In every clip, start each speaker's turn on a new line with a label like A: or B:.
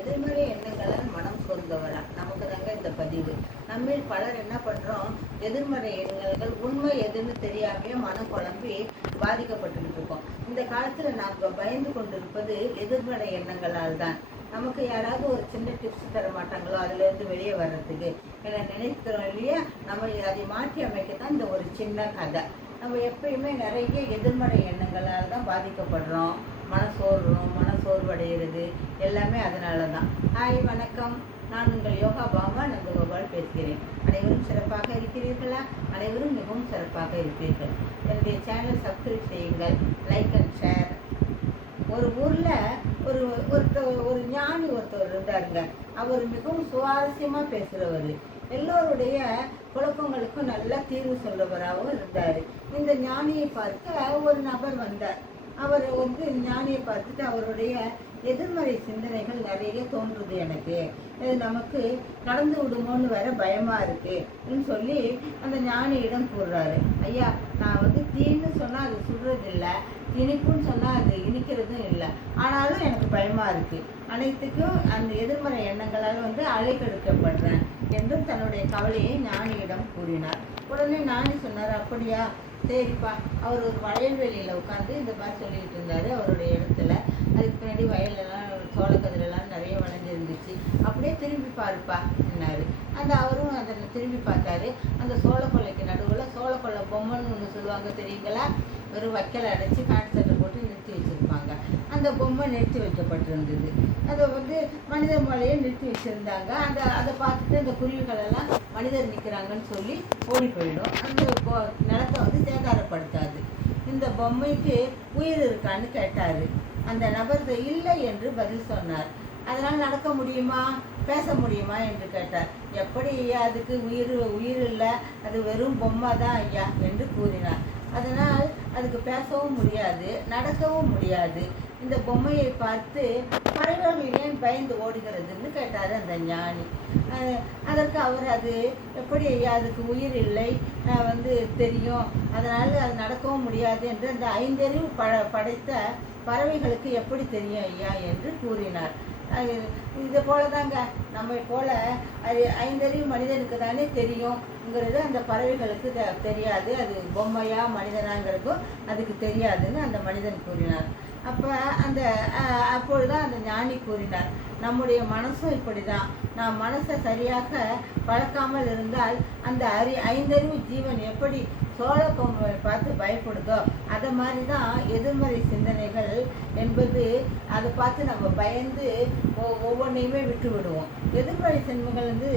A: எதிர்மறை எண்ணங்களால் மனம் சோர்ந்தவரா நமக்கு தாங்க இந்த பதிவு. நம்மில் பலர் என்ன பண்றோம்? எதிர்மறை எண்ணங்கள் உண்மை எதுன்னு தெரியாமயே மனம் குழம்பி பாதிக்கப்பட்டுக்கிட்டு இருக்கோம் இந்த காலத்துல நாம் பயந்து கொண்டிருப்பது எதிர்மறை எண்ணங்களால் தான் நமக்கு யாராவது ஒரு சின்ன டிப்ஸ் தர மாட்டாங்களோ அதுல இருந்து வெளியே வர்றதுக்கு. என நினைக்கிறோம் இல்லையா? நம்ம அதை மாற்றி அமைக்க தான் இந்த ஒரு சின்ன கதை. நம்ம எப்பயுமே நிறைய எதிர்மறை எண்ணங்களால் தான் பாதிக்கப்படுறோம். மனசோர்வு அடைகிறது. எல்லாமே அதனால தான் ஹாய் வணக்கம். நான் உங்கள் யோகா பாமா நந்தகோபால் பேசுகிறேன். அனைவரும் சிறப்பாக இருக்கிறீர்களா? அனைவரும் மிகவும் சிறப்பாக இருப்பீர்கள். என்னுடைய சேனல் சப்ஸ்கிரைப் செய்யுங்கள். லைக் அண்ட் ஷேர் ஒரு ஊர்ல ஒரு ஒருத்தர் ஒரு ஞானி ஒருத்தர் இருந்தாருங்க. அவர் மிகவும் சுவாரஸ்யமா பேசுகிறவர் எல்லோருடைய குழப்பங்களுக்கும் நல்ல தீர்வு சொல்றவராகவும் இருந்தாரு. இந்த ஞானியை பார்க்க ஒரு நபர் வந்தார். அவர் வந்து ஞானியை பார்த்துட்டு அவருடைய எதிர்மறை சிந்தனைகள் நிறைய தோன்றுது எனக்கு. இது நமக்கு நடந்து விடுமோன்னு வேற பயமா இருக்கு. அப்படின்னு சொல்லி அந்த ஞானியிடம் கூறுறாரு. ஐயா நான் வந்து தீன்னு சொன்னால் அது சுடுறது இல்லை இனிப்புன்னு சொன்னால் அது இனிக்கிறதும் இல்லை. ஆனாலும் எனக்கு பயமா இருக்கு. அனைத்துக்கும் அந்த எதிர்மறை எண்ணங்களால் வந்து அழைக்கெடுக்கப்படுறேன் என்று தன்னுடைய கவலையை ஞானியிடம் கூறினார். உடனே ஞானி சொன்னார் அப்படியா? சரிப்பா. அவர் ஒரு வயல்வெளியில் உட்காந்து இந்த மாதிரி சொல்லிக்கிட்டு இருந்தார் அவருடைய இடத்துல. அதுக்கு பின்னாடி வயலெல்லாம் சோளக்கதிரெல்லாம் நிறைய வளைஞ்சிருந்துச்சு. அப்படியே திரும்பி பாருப்பா என்னாரு? அந்த அவரும் அதை திரும்பி பார்த்தாரு. அந்த சோளக்கொல்லைக்கு நடுவில் சோளக்கொல்லை பொம்மைன்னு ஒன்று சொல்லுவாங்க தெரியுங்களா? வெறும் வைக்கலை அடைச்சி பேண்ட் சட்டை போட்டு நிறுத்தி வச்சுருப்பாங்க. அந்த பொம்மை நிறுத்தி வைக்கப்பட்டிருந்தது. அதை வந்து மனித மலையை நிறுத்தி வச்சுருந்தாங்க. அந்த அதை பார்த்துட்டு அந்த குருவிகள் எல்லாம் மனிதர் நிற்கிறாங்கன்னு சொல்லி ஓடி போயிடும். அந்த நிலத்தை வந்து சேதாரப்படுத்தாது. இந்த பொம்மைக்கு உயிர் இருக்கான்னு கேட்டார். அந்த நபர் இல்லை என்று பதில் சொன்னார். அதனால் நடக்க முடியுமா? பேச முடியுமா என்று கேட்டார். எப்படி ஐயா அதுக்கு உயிர் உயிர் இல்லை. அது வெறும் பொம்மை தான் ஐயா என்று கூறினார். அதனால் அதுக்கு பேசவும் முடியாது நடக்கவும் முடியாது. இந்த பொம்மையை பார்த்து பறவைகள் ஏன் பயந்து ஓடுகிறதுன்னு கேட்டார் அந்த ஞானி. அதற்கு அவர் அது எப்படி ஐயா அதுக்கு உயிர் இல்லை வந்து தெரியும். அதனால் அது நடக்கவும் முடியாது என்று அந்த ஐந்தறிவு ப படைத்த பறவைகளுக்கு எப்படி தெரியும் ஐயா என்று கூறினார். இது போல தாங்க நம்ம போல அது ஐந்தறிவு மனிதனுக்கு தானே தெரியுங்கிறது அந்த பறவைகளுக்கு தெ- தெரியாது. அது பொம்மையா மனிதனாங்கிறதுக்கும் அதுக்கு தெரியாதுன்னு அந்த மனிதன் கூறினார். அப்போ அந்த அப்பொழுது அந்த ஞானி கூறினார். நம்முடைய மனசும் இப்படிதான். நாம் மனசை சரியாக பழக்காமல் இருந்தால் அந்த அறி ஐந்தறிவு ஜீவன் எப்படி சோழ கொம்பை பார்த்து பயப்படுதோ அதை மாதிரி தான் எதிர்மறை சிந்தனைகள் என்பது அதை பார்த்து நம்ம பயந்து ஒ- ஒவ்வொன்றையுமே விட்டு விடுவோம் எதிர்மறை சிந்தனைகள் வந்து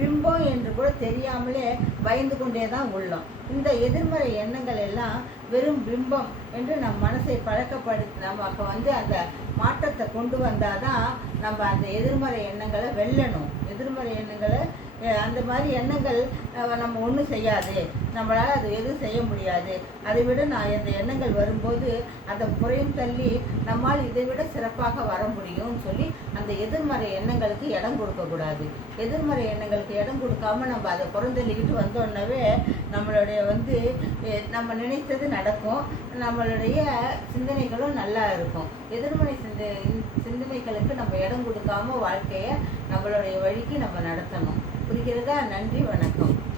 A: பிம்பம் என்று கூட தெரியாமலே பயந்து கொண்டே தான் உள்ளோம். இந்த எதிர்மறை எண்ணங்கள் எல்லாம் வெறும் பிம்பம் என்று நம் மனசை பழக்கப்படுத்தி நமக்கு வந்து அந்த மாற்றத்தை கொண்டு வந்தாதான் நம்ம அந்த எதிர்மறை எண்ணங்களை வெல்லணும். எதிர்மறை எண்ணங்களை அந்த மாதிரி எண்ணங்கள் நம்ம ஒன்றும் செய்யாது. நம்மளால் அது எதுவும் செய்ய முடியாது. அதை விட நான் இந்த எண்ணங்கள் வரும்போது அந்த குறையும் தள்ளி நம்மால் இதை விட சிறப்பாக வர முடியும்னு சொல்லி அந்த எதிர்மறை எண்ணங்களுக்கு இடம் கொடுக்கக்கூடாது எதிர்மறை எண்ணங்களுக்கு இடம் கொடுக்காம நம்ம அதை புறந்தள்ளிக்கிட்டு வந்தோன்னவே நம்மளுடைய வந்து நம்ம நினைத்தது நடக்கும். நம்மளுடைய சிந்தனைகளும் நல்லா இருக்கும். எதிர்மறை சிந்த சிந்தனைகளுக்கு நம்ம இடம் கொடுக்காம வாழ்க்கையை நம்மளுடைய வழிக்கு நம்ம நடத்தணும். புரிகிறதா நன்றி வணக்கம்.